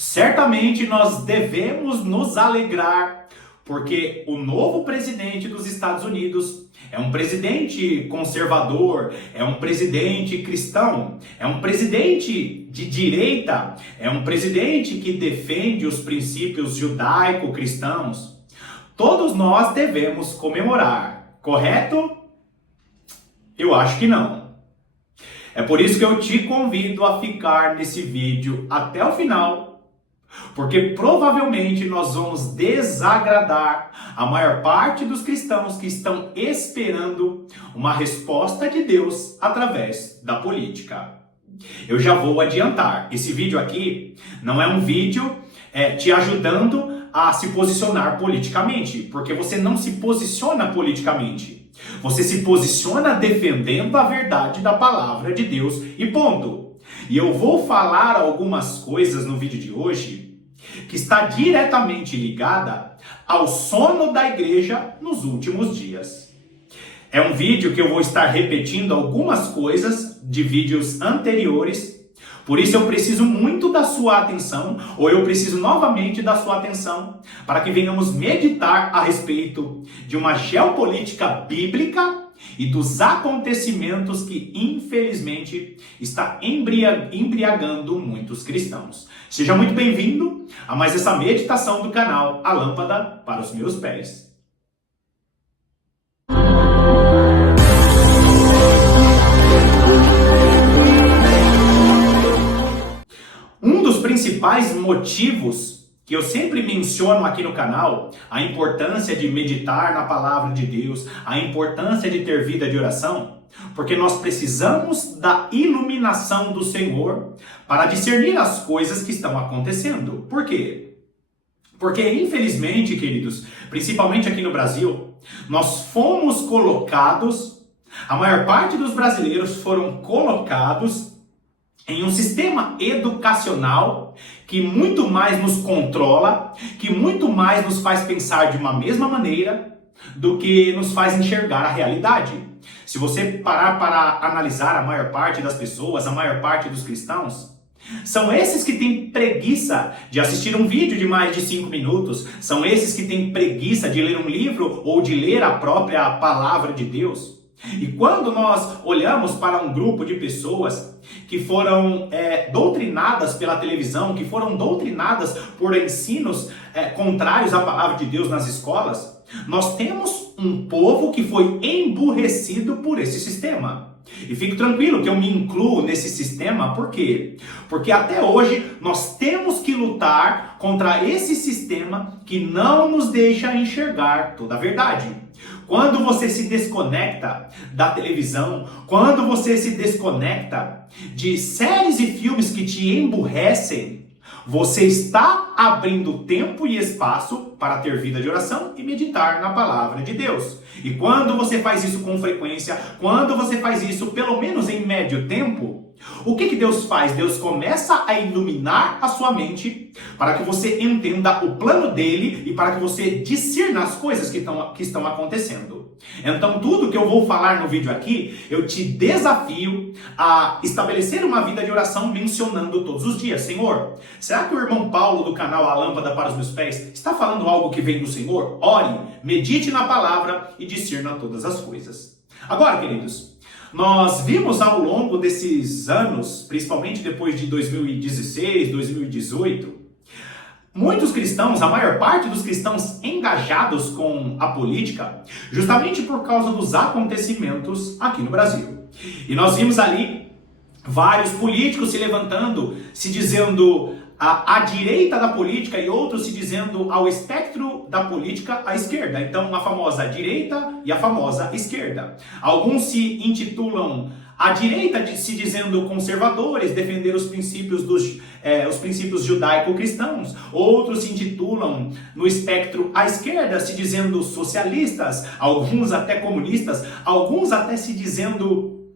Certamente nós devemos nos alegrar, porque o novo presidente dos Estados Unidos é um presidente conservador, é um presidente cristão, é um presidente de direita, é um presidente que defende os princípios judaico-cristãos. Todos nós devemos comemorar, correto? Eu acho que não. É por isso que eu te convido a ficar nesse vídeo até o final, porque provavelmente nós vamos desagradar a maior parte dos cristãos que estão esperando uma resposta de Deus através da política. Eu já vou adiantar, esse vídeo aqui não é um vídeo te ajudando a se posicionar politicamente, porque você não se posiciona politicamente. Você se posiciona defendendo a verdade da palavra de Deus e ponto. E eu vou falar algumas coisas no vídeo de hoje que está diretamente ligada ao sono da igreja nos últimos dias. É um vídeo que eu vou estar repetindo algumas coisas de vídeos anteriores, por isso eu preciso muito da sua atenção, ou eu preciso novamente da sua atenção, para que venhamos meditar a respeito de uma geopolítica bíblica e dos acontecimentos que, infelizmente, está embriagando muitos cristãos. Seja muito bem-vindo a mais essa meditação do canal A Lâmpada para os Meus Pés. Um dos principais motivos que eu sempre menciono aqui no canal, a importância de meditar na palavra de Deus, a importância de ter vida de oração, porque nós precisamos da iluminação do Senhor para discernir as coisas que estão acontecendo. Por quê? Porque, infelizmente, queridos, principalmente aqui no Brasil, nós fomos colocados, a maior parte dos brasileiros foram colocados em um sistema educacional que muito mais nos controla, que muito mais nos faz pensar de uma mesma maneira do que nos faz enxergar a realidade. Se você parar para analisar a maior parte das pessoas, a maior parte dos cristãos, são esses que têm preguiça de assistir um vídeo de mais de 5 minutos, são esses que têm preguiça de ler um livro ou de ler a própria palavra de Deus. E quando nós olhamos para um grupo de pessoas que foram doutrinadas pela televisão, que foram doutrinadas por ensinos contrários à palavra de Deus nas escolas, nós temos um povo que foi emburrecido por esse sistema. E fique tranquilo que eu me incluo nesse sistema, por quê? Porque até hoje nós temos que lutar contra esse sistema que não nos deixa enxergar toda a verdade. Quando você se desconecta da televisão, quando você se desconecta de séries e filmes que te emburrecem, você está abrindo tempo e espaço para ter vida de oração e meditar na palavra de Deus. E quando você faz isso com frequência, quando você faz isso pelo menos em médio tempo, o que Deus faz? Deus começa a iluminar a sua mente para que você entenda o plano dele e para que você discirna as coisas que estão acontecendo. Então, tudo que eu vou falar no vídeo aqui, eu te desafio a estabelecer uma vida de oração mencionando todos os dias. Senhor, será que o irmão Paulo do canal A Lâmpada para os Meus Pés está falando algo que vem do Senhor? Ore, medite na palavra e discirna todas as coisas. Agora, queridos, nós vimos ao longo desses anos, principalmente depois de 2016, 2018, muitos cristãos, a maior parte dos cristãos engajados com a política, justamente por causa dos acontecimentos aqui no Brasil. E nós vimos ali vários políticos se levantando, se dizendo à direita da política e outros se dizendo ao espectro da política à esquerda. Então, a famosa direita e a famosa esquerda. Alguns se intitulam à direita se dizendo conservadores, defender os princípios judaico-cristãos. Outros se intitulam no espectro à esquerda se dizendo socialistas, alguns até comunistas, alguns até se dizendo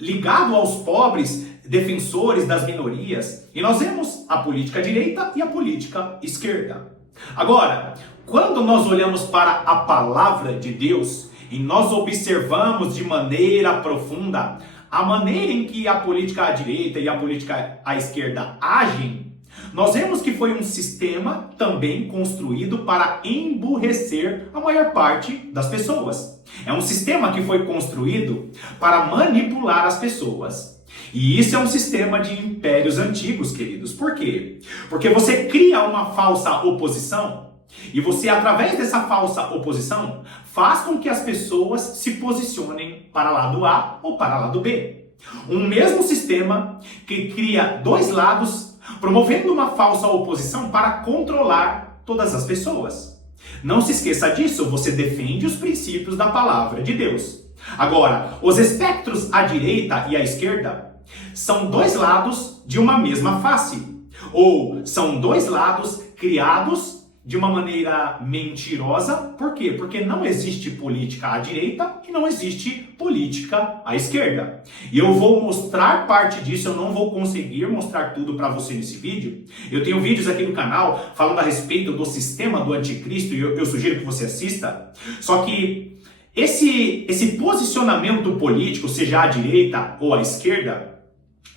ligado aos pobres, defensores das minorias. E nós vemos a política direita e a política esquerda. Agora, quando nós olhamos para a palavra de Deus e nós observamos de maneira profunda a maneira em que a política à direita e a política à esquerda agem, nós vemos que foi um sistema também construído para emburrecer a maior parte das pessoas. É um sistema que foi construído para manipular as pessoas. E isso é um sistema de impérios antigos, queridos. Por quê? Porque você cria uma falsa oposição e você, através dessa falsa oposição, faz com que as pessoas se posicionem para lado A ou para lado B. Um mesmo sistema que cria dois lados, promovendo uma falsa oposição para controlar todas as pessoas. Não se esqueça disso, você defende os princípios da palavra de Deus. Agora, os espectros à direita e à esquerda são dois lados de uma mesma face, ou são dois lados criados de uma maneira mentirosa. Por quê? Porque não existe política à direita e não existe política à esquerda. E eu vou mostrar parte disso, eu não vou conseguir mostrar tudo para você nesse vídeo. Eu tenho vídeos aqui no canal falando a respeito do sistema do anticristo e eu sugiro que você assista. Só que esse posicionamento político, seja à direita ou à esquerda,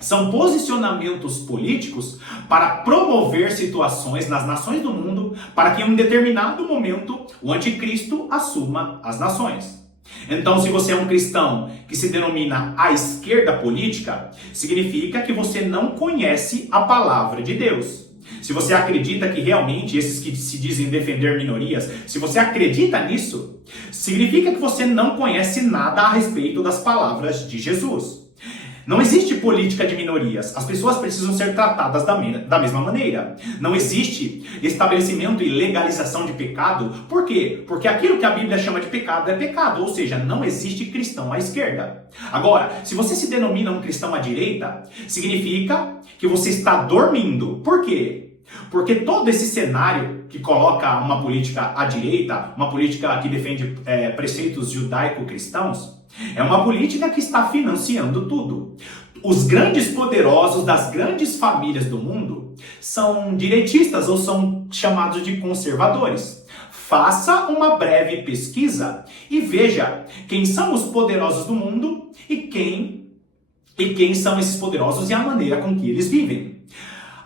são posicionamentos políticos para promover situações nas nações do mundo para que em um determinado momento o anticristo assuma as nações. Então, se você é um cristão que se denomina à esquerda política, significa que você não conhece a palavra de Deus. Se você acredita que realmente esses que se dizem defender minorias, se você acredita nisso, significa que você não conhece nada a respeito das palavras de Jesus. Não existe política de minorias. As pessoas precisam ser tratadas da mesma maneira. Não existe estabelecimento e legalização de pecado. Por quê? Porque aquilo que a Bíblia chama de pecado é pecado. Ou seja, não existe cristão à esquerda. Agora, se você se denomina um cristão à direita, significa que você está dormindo. Por quê? Porque todo esse cenário que coloca uma política à direita, uma política que defende preceitos judaico-cristãos, é uma política que está financiando tudo. Os grandes poderosos das grandes famílias do mundo são direitistas ou são chamados de conservadores. Faça uma breve pesquisa e veja quem são os poderosos do mundo e quem são esses poderosos e a maneira com que eles vivem.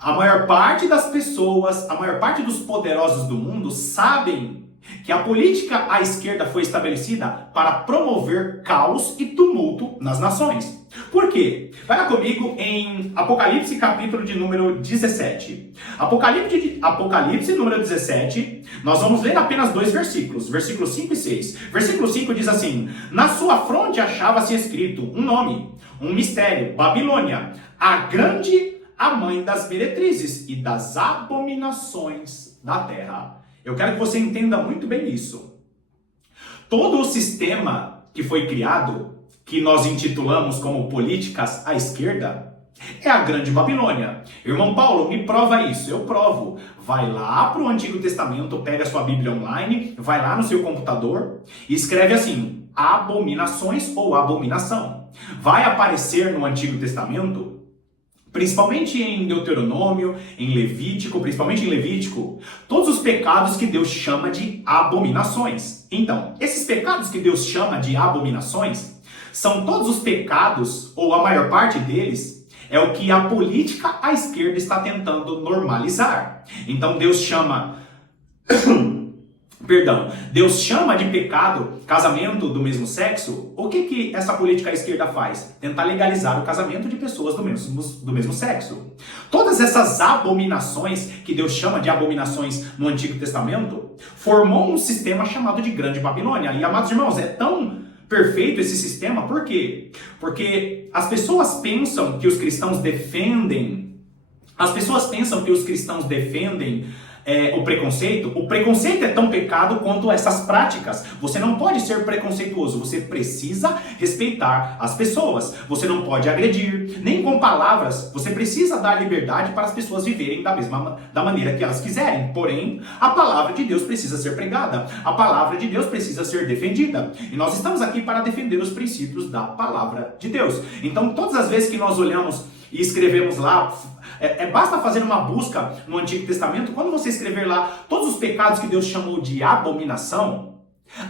A maior parte das pessoas, a maior parte dos poderosos do mundo sabem que a política à esquerda foi estabelecida para promover caos e tumulto nas nações. Por quê? Vai lá comigo em Apocalipse, capítulo de número 17. Apocalipse, número 17, nós vamos ler apenas dois versículos, versículos 5 e 6. Versículo 5 diz assim: na sua fronte achava-se escrito um nome, um mistério, Babilônia, a grande, a mãe das meretrizes e das abominações da terra. Eu quero que você entenda muito bem isso. Todo o sistema que foi criado, que nós intitulamos como políticas à esquerda, é a grande Babilônia. Irmão Paulo, me prova isso. Eu provo. Vai lá para o Antigo Testamento, pega a sua Bíblia online, vai lá no seu computador e escreve assim: abominações ou abominação. Vai aparecer no Antigo Testamento, principalmente em Deuteronômio, em Levítico, principalmente em Levítico, todos os pecados que Deus chama de abominações. Então, esses pecados que Deus chama de abominações são todos os pecados, ou a maior parte deles, é o que a política à esquerda está tentando normalizar. Então, Deus chama Deus chama de pecado casamento do mesmo sexo. O que essa política à esquerda faz? Tentar legalizar o casamento de pessoas do mesmo sexo. Todas essas abominações, que Deus chama de abominações no Antigo Testamento, formou um sistema chamado de Grande Babilônia. E, amados irmãos, é tão perfeito esse sistema. Por quê? Porque as pessoas pensam que os cristãos defendem o preconceito. O preconceito é tão pecado quanto essas práticas. Você não pode ser preconceituoso, você precisa respeitar as pessoas. Você não pode agredir, nem com palavras. Você precisa dar liberdade para as pessoas viverem da maneira que elas quiserem. Porém, a palavra de Deus precisa ser pregada. A palavra de Deus precisa ser defendida. E nós estamos aqui para defender os princípios da palavra de Deus. Então, todas as vezes que nós olhamos e escrevemos lá, basta fazer uma busca no Antigo Testamento. Quando você escrever lá todos os pecados que Deus chamou de abominação,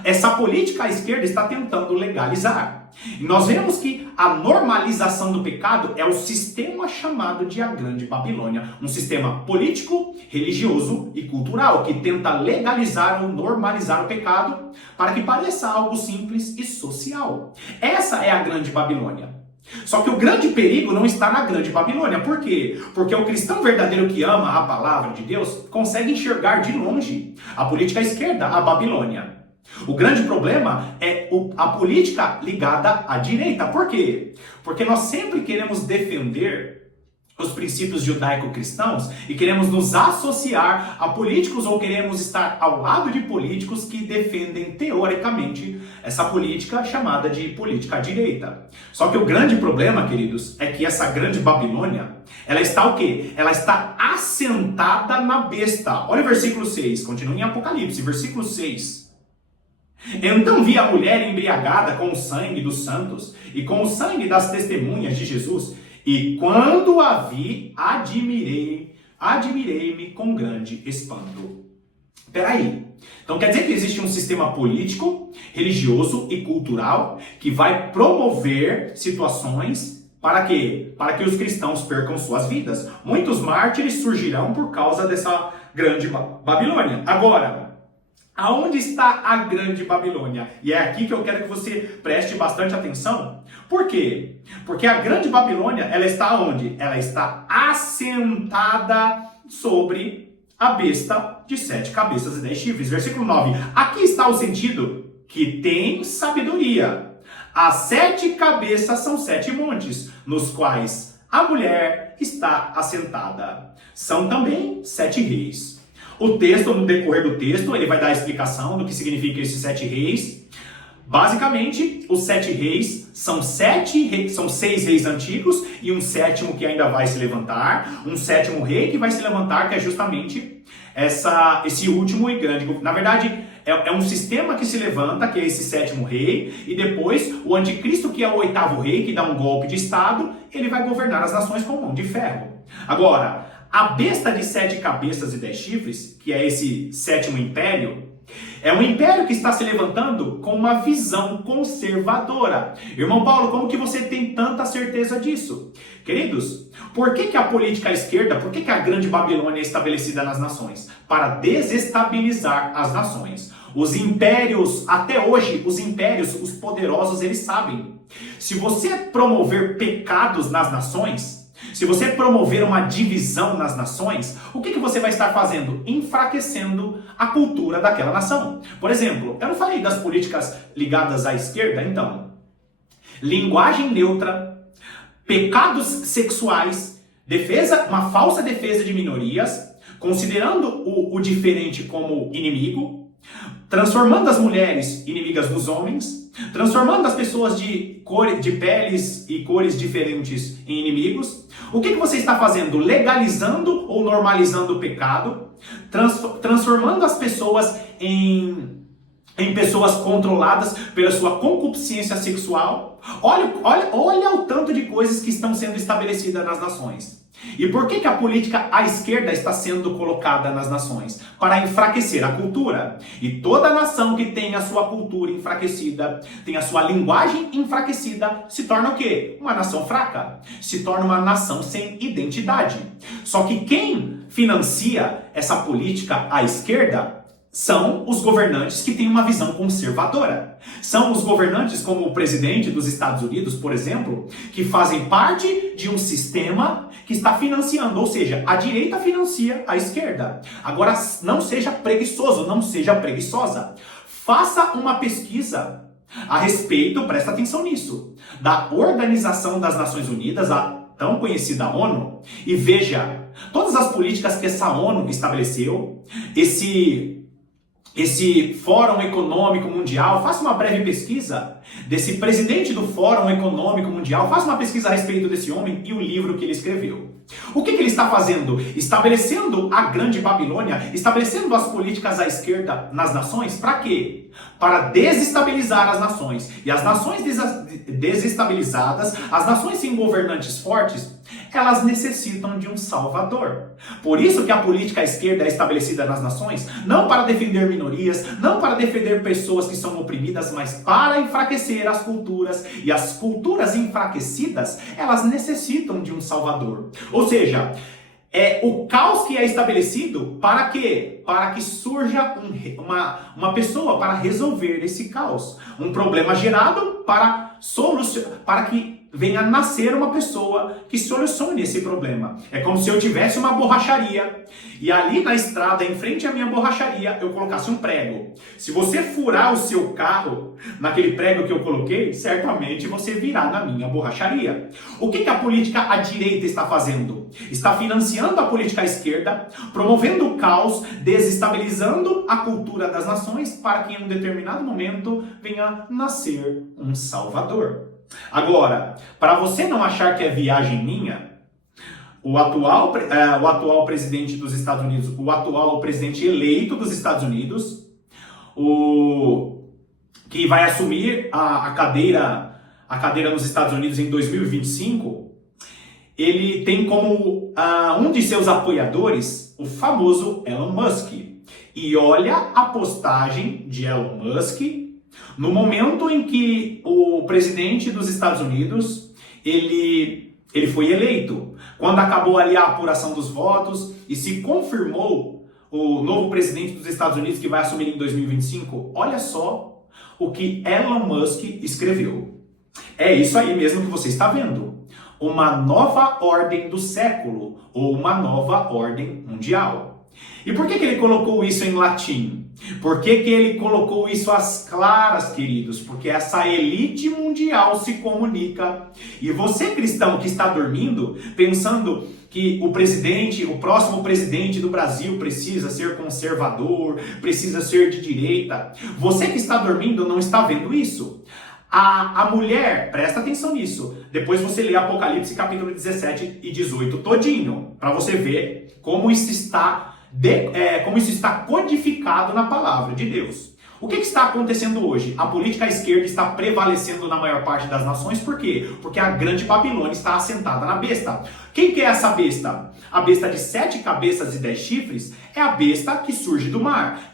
essa política à esquerda está tentando legalizar. E nós vemos que a normalização do pecado é o sistema chamado de a Grande Babilônia. Um sistema político, religioso e cultural que tenta legalizar ou normalizar o pecado para que pareça algo simples e social. Essa é a Grande Babilônia. Só que o grande perigo não está na Grande Babilônia. Por quê? Porque o cristão verdadeiro que ama a palavra de Deus consegue enxergar de longe a política esquerda, a Babilônia. O grande problema é a política ligada à direita. Por quê? Porque nós sempre queremos defender os princípios judaico-cristãos e queremos nos associar a políticos ou queremos estar ao lado de políticos que defendem teoricamente essa política chamada de política à direita. Só que o grande problema, queridos, é que essa grande Babilônia, ela está o quê? Ela está assentada na besta. Olha o versículo 6, continua em Apocalipse, versículo 6. Então vi a mulher embriagada com o sangue dos santos e com o sangue das testemunhas de Jesus, e quando a vi, admirei-me com grande espanto. Peraí, então quer dizer que existe um sistema político, religioso e cultural que vai promover situações para quê? Para que os cristãos percam suas vidas. Muitos mártires surgirão por causa dessa grande Babilônia. Agora, aonde está a Grande Babilônia? E é aqui que eu quero que você preste bastante atenção. Por quê? Porque a Grande Babilônia, ela está onde? Ela está assentada sobre a besta de 7 cabeças e 10 chifres. Versículo 9. Aqui está o sentido que tem sabedoria. As 7 cabeças são 7 montes, nos quais a mulher está assentada. São também 7 reis. O texto, no decorrer do texto, ele vai dar a explicação do que significa esses 7 reis. Basicamente, os 7 reis são 6 reis antigos e um sétimo que ainda vai se levantar. Um sétimo rei que vai se levantar, que é justamente esse último e grande. Na verdade, é um sistema que se levanta, que é esse sétimo rei. E depois, o anticristo, que é o 8º rei, que dá um golpe de estado, ele vai governar as nações com mão de ferro. Agora, a besta de 7 cabeças e 10 chifres, que é esse sétimo império, é um império que está se levantando com uma visão conservadora. Irmão Paulo, como que você tem tanta certeza disso? Queridos, por que a política à esquerda, por que a Grande Babilônia é estabelecida nas nações? Para desestabilizar as nações. Os impérios, até hoje, os poderosos, eles sabem. Se você promover pecados nas nações, se você promover uma divisão nas nações, o que você vai estar fazendo? Enfraquecendo a cultura daquela nação. Por exemplo, eu não falei das políticas ligadas à esquerda, então. Linguagem neutra, pecados sexuais, uma falsa defesa de minorias, considerando o diferente como inimigo, transformando as mulheres inimigas dos homens, transformando as pessoas de peles e cores diferentes em inimigos. O que você está fazendo? Legalizando ou normalizando o pecado, transformando as pessoas em pessoas controladas pela sua concupiscência sexual. Olha o tanto de coisas que estão sendo estabelecidas nas nações. E por que a política à esquerda está sendo colocada nas nações? Para enfraquecer a cultura. E toda nação que tem a sua cultura enfraquecida, tem a sua linguagem enfraquecida, se torna o quê? Uma nação fraca. Se torna uma nação sem identidade. Só que quem financia essa política à esquerda são os governantes que têm uma visão conservadora. São os governantes como o presidente dos Estados Unidos, por exemplo, que fazem parte de um sistema que está financiando, ou seja, a direita financia a esquerda. Agora, não seja preguiçoso, não seja preguiçosa. Faça uma pesquisa a respeito, presta atenção nisso, da Organização das Nações Unidas, a tão conhecida ONU, e veja todas as políticas que essa ONU estabeleceu, esse Fórum Econômico Mundial. Faça uma breve pesquisa desse presidente do Fórum Econômico Mundial, faça uma pesquisa a respeito desse homem e o livro que ele escreveu. O que ele está fazendo? Estabelecendo a Grande Babilônia, estabelecendo as políticas à esquerda nas nações, para quê? Para desestabilizar as nações. E as nações desestabilizadas, as nações sem governantes fortes, elas necessitam de um salvador. Por isso que a política à esquerda é estabelecida nas nações, não para defender minorias, não para defender pessoas que são oprimidas, mas para enfraquecer as culturas. E as culturas enfraquecidas, elas necessitam de um salvador. Ou seja, é o caos que é estabelecido para quê? Para que surja uma pessoa para resolver esse caos. Um problema gerado para que venha nascer uma pessoa que solucione esse problema. É como se eu tivesse uma borracharia e ali na estrada, em frente à minha borracharia, eu colocasse um prego. Se você furar o seu carro naquele prego que eu coloquei, certamente você virá na minha borracharia. O que a política à direita está fazendo? Está financiando a política à esquerda, promovendo o caos, desestabilizando a cultura das nações para que em um determinado momento venha nascer um salvador. Agora, para você não achar que é viagem minha, o atual presidente dos Estados Unidos, o atual presidente eleito dos Estados Unidos, que vai assumir a cadeira nos Estados Unidos em 2025, ele tem como um de seus apoiadores o famoso Elon Musk. E olha a postagem de Elon Musk no momento em que o presidente dos Estados Unidos, ele foi eleito. Quando acabou ali a apuração dos votos e se confirmou o novo presidente dos Estados Unidos que vai assumir em 2025, olha só o que Elon Musk escreveu. É isso aí mesmo que você está vendo. Uma nova ordem do século, ou uma nova ordem mundial. E por que ele colocou isso em latim? Por que ele colocou isso às claras, queridos? Porque essa elite mundial se comunica. E você, cristão, que está dormindo, pensando que o próximo presidente do Brasil precisa ser conservador, precisa ser de direita, você que está dormindo não está vendo isso. A mulher, presta atenção nisso, depois você lê Apocalipse capítulo 17 e 18 todinho, para você ver como isso está codificado na palavra de Deus. O que está acontecendo hoje? A política à esquerda está prevalecendo na maior parte das nações. Por quê? Porque a grande Babilônia está assentada na besta. Quem que é essa besta? A besta de 7 cabeças e 10 chifres é a besta que surge do mar.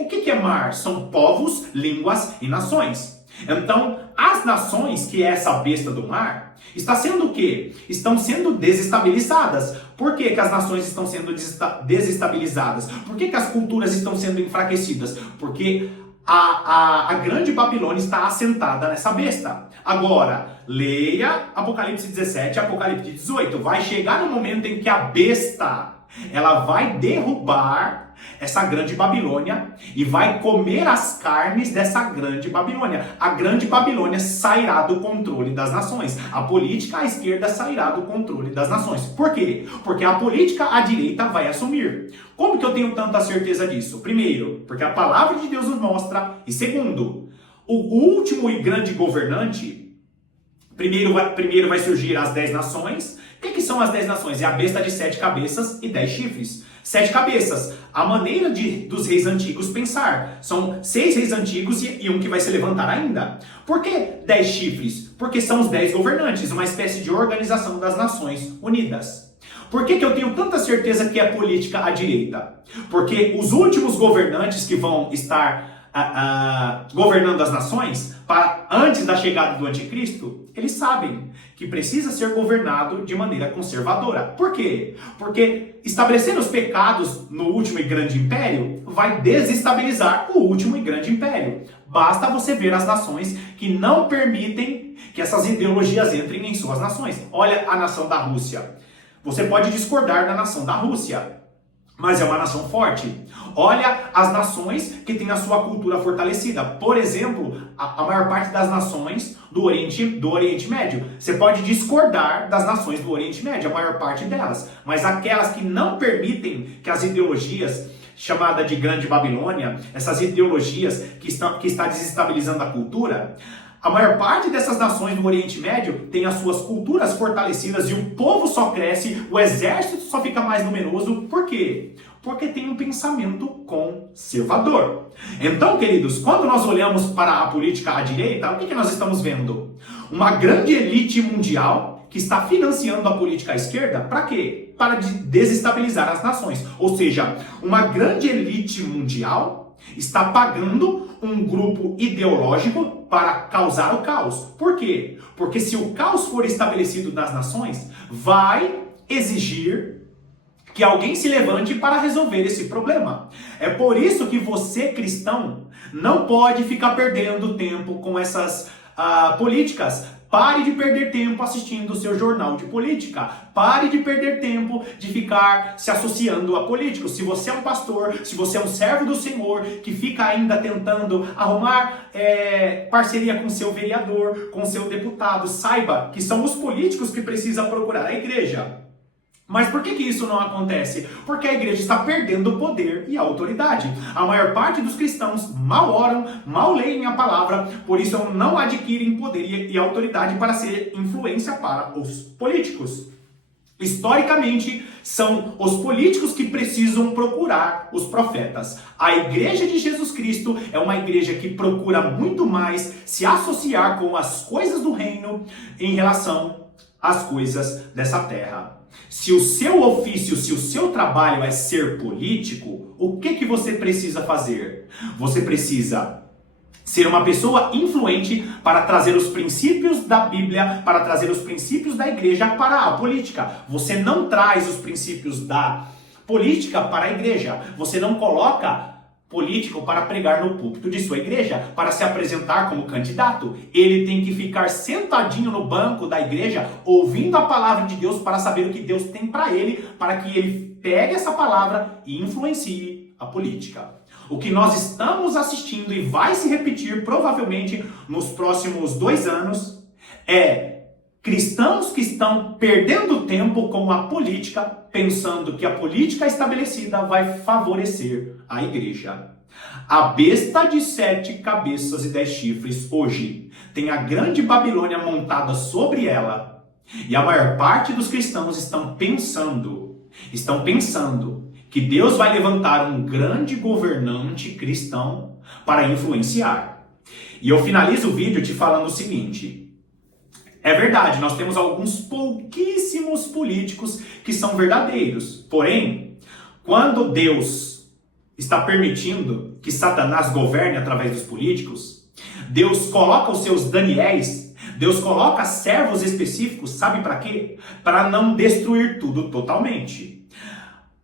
O que é mar? São povos, línguas e nações. Então, as nações, que é essa besta do mar, está sendo o quê? Estão sendo desestabilizadas. Por que as nações estão sendo desestabilizadas? Por que as culturas estão sendo enfraquecidas? Porque a grande Babilônia está assentada nessa besta. Agora, leia Apocalipse 17 e Apocalipse 18. Vai chegar no momento em que a besta, ela vai derrubar essa grande Babilônia e vai comer as carnes dessa grande Babilônia. A grande Babilônia sairá do controle das nações. A política à esquerda sairá do controle das nações. Por quê? Porque a política à direita vai assumir. Como que eu tenho tanta certeza disso? Primeiro, porque a palavra de Deus nos mostra. E segundo, o último e grande governante, primeiro vai surgir as 10 nações. O que são as 10 nações? É a besta de 7 cabeças e 10 chifres. 7 cabeças, a maneira dos reis antigos pensar. São 6 reis antigos e um que vai se levantar ainda. Por que 10 chifres? Porque são os 10 governantes, uma espécie de organização das Nações Unidas. Por que eu tenho tanta certeza que é política à direita? Porque os últimos governantes que vão estar governando as nações, antes da chegada do anticristo, eles sabem que precisa ser governado de maneira conservadora. Por quê? Porque estabelecer os pecados no último e grande império vai desestabilizar o último e grande império. Basta você ver as nações que não permitem que essas ideologias entrem em suas nações. Olha a nação da Rússia. Você pode discordar da nação da Rússia, mas é uma nação forte. Olha as nações que têm a sua cultura fortalecida. Por exemplo, a maior parte das nações do Oriente Médio. Você pode discordar das nações do Oriente Médio, a maior parte delas. Mas aquelas que não permitem que as ideologias, chamada de Grande Babilônia, essas ideologias que está desestabilizando a cultura, A maior parte dessas nações do Oriente Médio tem as suas culturas fortalecidas e o povo só cresce, o exército só fica mais numeroso. Por quê? Porque tem um pensamento conservador. Então, queridos, quando nós olhamos para a política à direita, o que nós estamos vendo? Uma grande elite mundial que está financiando a política à esquerda, para quê? Para desestabilizar as nações. Ou seja, uma grande elite mundial está pagando um grupo ideológico para causar o caos. Por quê? Porque se o caos for estabelecido nas nações, vai exigir que alguém se levante para resolver esse problema. É por isso que você, cristão, não pode ficar perdendo tempo com essas políticas. Pare de perder tempo assistindo o seu jornal de política. Pare de perder tempo de ficar se associando a políticos. Se você é um pastor, se você é um servo do Senhor, que fica ainda tentando arrumar parceria com seu vereador, com seu deputado, saiba que são os políticos que precisam procurar a igreja. Mas por que isso não acontece? Porque a igreja está perdendo o poder e a autoridade. A maior parte dos cristãos mal oram, mal leem a palavra, por isso não adquirem poder e autoridade para ser influência para os políticos. Historicamente, são os políticos que precisam procurar os profetas. A igreja de Jesus Cristo é uma igreja que procura muito mais se associar com as coisas do reino em relação às coisas dessa terra. Se o seu ofício, se o seu trabalho é ser político, o que você precisa fazer? Você precisa ser uma pessoa influente para trazer os princípios da Bíblia, para trazer os princípios da igreja para a política. Você não traz os princípios da política para a igreja. Você não coloca político para pregar no púlpito de sua igreja, para se apresentar como candidato. Ele tem que ficar sentadinho no banco da igreja, ouvindo a palavra de Deus para saber o que Deus tem para ele, para que ele pegue essa palavra e influencie a política. O que nós estamos assistindo e vai se repetir provavelmente nos próximos 2 anos é cristãos que estão perdendo tempo com a política, pensando que a política estabelecida vai favorecer a igreja. A besta de 7 cabeças e 10 chifres hoje tem a grande Babilônia montada sobre ela. E a maior parte dos cristãos estão pensando que Deus vai levantar um grande governante cristão para influenciar. E eu finalizo o vídeo te falando o seguinte: é verdade, nós temos alguns pouquíssimos políticos que são verdadeiros. Porém, quando Deus está permitindo que Satanás governe através dos políticos, Deus coloca os seus Daniéis, Deus coloca servos específicos, sabe para quê? Para não destruir tudo totalmente.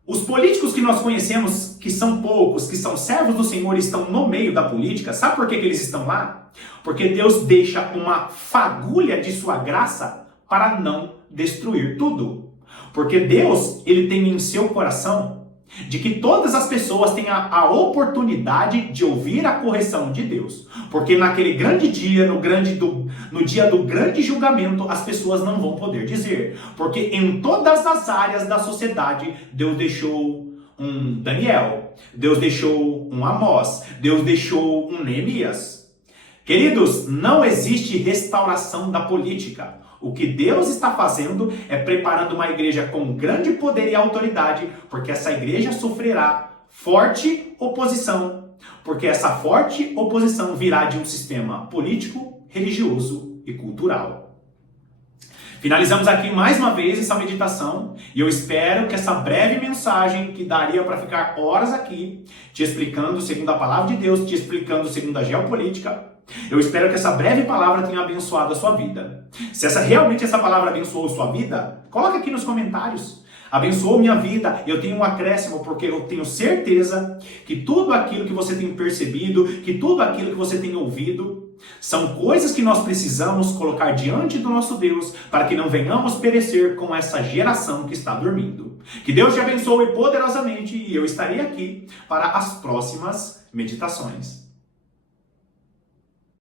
Os políticos que nós conhecemos, que são poucos, que são servos do Senhor e estão no meio da política, sabe por que eles estão lá? Porque Deus deixa uma fagulha de sua graça para não destruir tudo. Porque Deus, ele tem em seu coração de que todas as pessoas tenham a oportunidade de ouvir a correção de Deus. Porque naquele grande dia, no dia do grande julgamento, as pessoas não vão poder dizer. Porque em todas as áreas da sociedade, Deus deixou um Daniel, Deus deixou um Amós, Deus deixou um Neemias. Queridos, não existe restauração da política. O que Deus está fazendo é preparando uma igreja com grande poder e autoridade, porque essa igreja sofrerá forte oposição, porque essa forte oposição virá de um sistema político, religioso e cultural. Finalizamos aqui mais uma vez essa meditação e eu espero que essa breve mensagem, que daria para ficar horas aqui, te explicando segundo a palavra de Deus, te explicando segundo a geopolítica, eu espero que essa breve palavra tenha abençoado a sua vida. Se realmente essa palavra abençoou a sua vida, coloca aqui nos comentários. Abençoou minha vida, eu tenho um acréscimo, porque eu tenho certeza que tudo aquilo que você tem percebido, que tudo aquilo que você tem ouvido, são coisas que nós precisamos colocar diante do nosso Deus, para que não venhamos perecer com essa geração que está dormindo. Que Deus te abençoe poderosamente e eu estarei aqui para as próximas meditações.